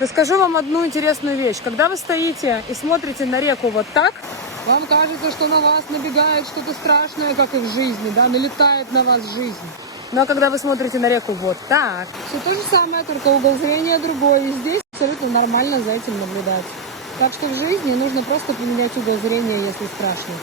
Расскажу вам одну интересную вещь. Когда вы стоите и смотрите на реку вот так, вам кажется, что на вас набегает что-то страшное, как и в жизни, да, налетает на вас жизнь. Но когда вы смотрите на реку вот так, все то же самое, только угол зрения другой. И здесь абсолютно нормально за этим наблюдать. Так что в жизни нужно просто поменять угол зрения, если страшно.